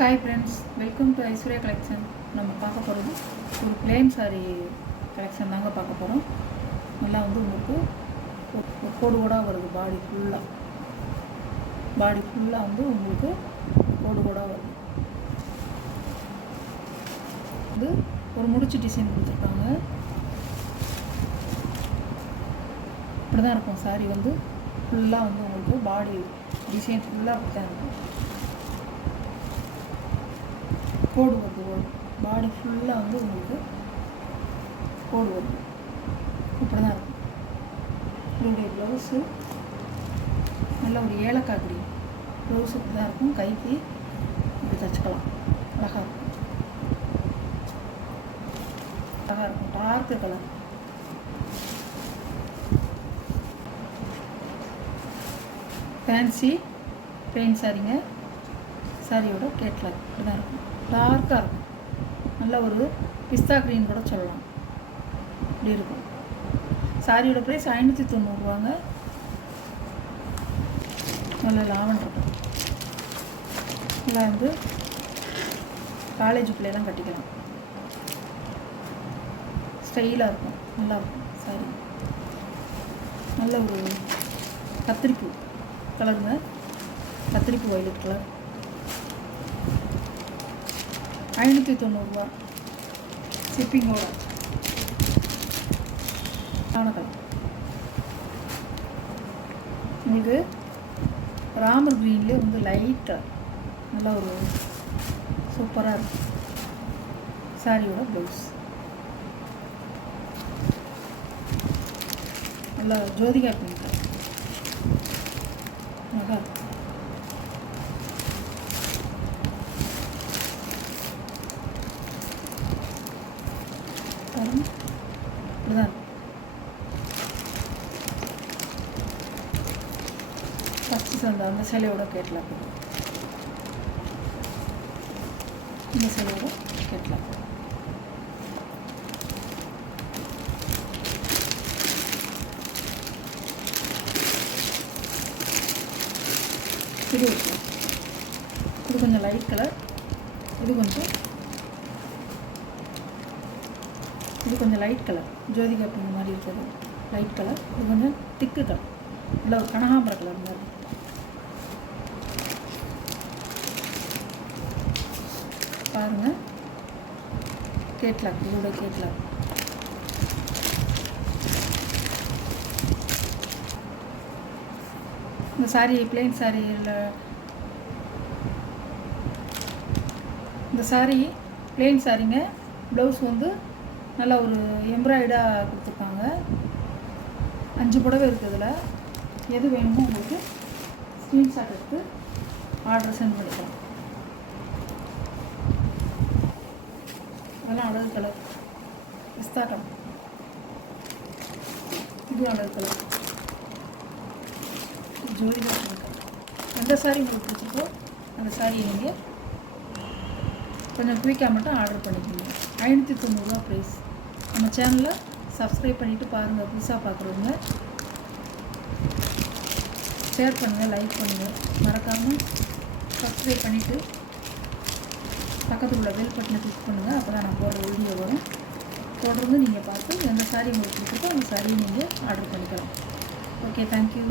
Hi friends, welcome to Aishwarya collection. நம்ம பார்க்க போகிறது ஒரு பிளெயின் சாரீ கலெக்ஷன் தாங்க பார்க்க போகிறோம். நல்லா வந்து உங்களுக்கு ஒரு கோடு கோடாக வருது. பாடி ஃபுல்லாக வந்து உங்களுக்கு கோடு கோடாக வருது. இது ஒரு முடிச்சு டிசைன் கொடுத்துருக்காங்க. இப்படி தான் இருக்கும் சாரீ. வந்து ஃபுல்லாக வந்து உங்களுக்கு பாடி டிசைன் ஃபுல்லாக அப்படி தான் இருக்கும். கோடு வருது. பாடி ஃபுல்லாக வந்து உங்களுக்கு கோடு வருது. இப்படி தான் இருக்கும். இதோடைய ப்ளவுஸு நல்ல ஒரு ஏலக்காய் கிரீன் ப்ளவுஸ் இப்படி தான் இருக்கும். கைக்கு இப்படி தைச்சிக்கலாம். அழகாக இருக்கும். Dark colour. ஃபேன்சி பிளெயின் சாரீங்க. சாரியோட கேட்லாக் இப்படி தான் இருக்கும். டார்க்காக இருக்கும். நல்ல ஒரு பிஸ்தா க்ரீன் கூட சொல்லலாம். இப்படி இருக்கும். சாரியோட ப்ரைஸ் 590 நல்ல லாவெண்டர். நல்லா வந்து காலேஜ் பிள்ளைலாம் கட்டிக்கலாம். ஸ்டைலாக இருக்கும். நல்லாயிருக்கும் சாரி. நல்ல ஒரு கத்திரிப்பூ கலருங்க. கத்திரிப்பூ வயலட் கலர். 590 ஷிப்பிங்கோட. கலர் உங்களுக்கு ராமர் க்ரீன்லேயே வந்து லைட்டாக நல்லா ஒரு சூப்பராக இருக்கும். சாரியோட ப்ளவுஸ் நல்லா ஜோதிகா பிங்க் கலர். நல்லா இருக்கும். இப்படிதான் ஃபஸ்ட்டு அந்த சிலையோட கேட்லாக். இந்த சிலையோட கேட்லாக். இது கொஞ்சம் லைட் கலர். இது கொஞ்சம் லைட் கலர். ஜோதிகா பிங்க் மாதிரி இருக்கிறது லைட் கலர். இது கொஞ்சம் திக்கு கலர். இல்லை ஒரு கனகாம்பர கலர் மாதிரி. பாருங்கள் கேட்லாக். இதோட கேட்லாக். இந்த சாரீ பிளெயின் சாரியில் இந்த சாரீ பிளெயின் சாரீங்க. ப்ளவுஸ் வந்து நல்லா ஒரு எம்ப்ராய்டாக கொடுத்துருக்காங்க. 5 புடவை இருக்குது. இதில் எது வேணுமோ உங்களுக்கு ஸ்க்ரீன்ஷாட் எடுத்து ஆர்டர் சென்ட் பண்ணிக்கலாம். அதெல்லாம் அழகு கலர். பிஸ்தா கலர். இது அழகு கலர். ஜோதிகா கலர். எந்த சாரீ உங்களுக்கு பிடிச்சிருக்கோ அந்த சாரியை நீங்கள் கொஞ்சம் குயிக்காக மட்டும் ஆர்டர் பண்ணிக்கோங்க. 590 ப்ரைஸ். நம்ம சேனலில் சப்ஸ்கிரைப் பண்ணிவிட்டு பாருங்கள். புதுசாக பார்க்குறவங்க ஷேர் பண்ணுங்கள், லைக் பண்ணுங்கள். மறக்காமல் சப்ஸ்கிரைப் பண்ணிவிட்டு பக்கத்தில் உள்ள பெல் பட்டனை கிளிக் பண்ணுங்கள். அப்போ தான் நான் போடுற வீடியோ வரும். தொடர்ந்து நீங்கள் பார்த்து எந்த சாரீ உங்களுக்கு பிடிச்சிருக்கோ அந்த சாரியை நீங்கள் ஆர்டர் பண்ணிக்கலாம். Okay, thank you.